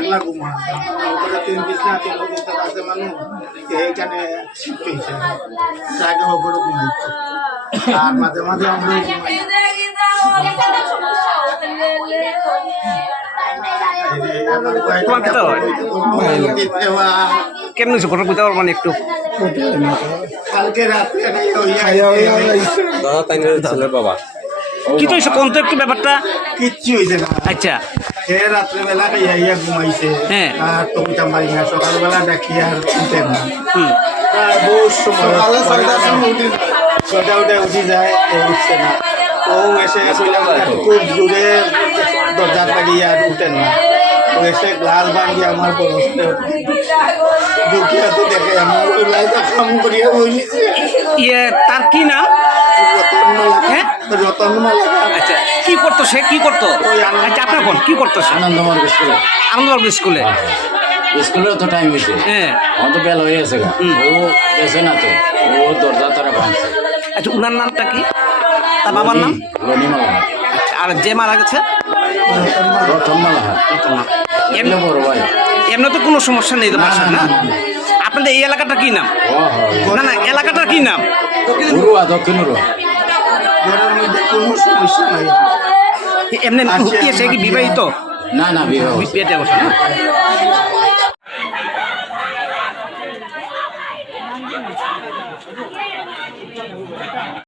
একলা ঘুমা। উপরে তিন বিছনা তিন বিছনা আছে মানুষ এইখানে পেয়েছে জায়গা উপরে ঘুমাইছে। আর মাঝে মাঝে আমরা ঘুমাই। তোমার কি তো? কেমন হয়েছে ঘটনা? বুঝতে পারব না একটু? কালকে রাত্রে দাদা তাই ছেলের বাবা। কি তো হয়েছে? কোন তো একটু ব্যাপারটা? কিচ্ছু হয়েছে না। আচ্ছা। সে রাত্রেবেলা খাইয়া ইয়া ঘুমাইছে। হ্যাঁ। আর তো পারি না সকালবেলা দেখি আর উঠে না। সময় ছয়টা উঠে উঠি যায় ও উঠছে না। ও এসে খুব জোরে দরজা লাগিয়ে আর উঠে না। এসে গ্লাস ভাঙিয়ে আমার বরসতে দুঃখিয়া তো দেখে আমার কাম করিয়া বসেছে ইয়ে তার কি নাম। হ্যাঁ? রতনমালা আচ্ছা কি করতো সে? কি করতো? আচ্ছা আপনার কোন কি করতো সে? আনন্দমার্গ স্কুলে। আনন্দবাগ স্কুলে। স্কুলেও তো টাইম হয়েছে হ্যাঁ। আমার তো বেল হয়ে গেছে ও গেছে না তো। ও দরজা তারা ভাঙছে। আচ্ছা উনার নামটা কি? তার বাবার নাম? রনিমালা আচ্ছা আর যে মারা গেছে? রতনমালা এমনি এমনি বড় ভাই। এমনি তো কোনো সমস্যা নেই তো বাসার না আপনাদের এই এলাকাটা কি নাম? না না এলাকাটার কি নাম? দক্ষিণ উরুয়া। ঘরের মধ্যে আচ্ছা, কোনো সমস্যা নাই। আচ্ছা, আচ্ছা, এমনি ভুক্তি সে কি মানে বিবাহিত? না না বিবাহ। পেটে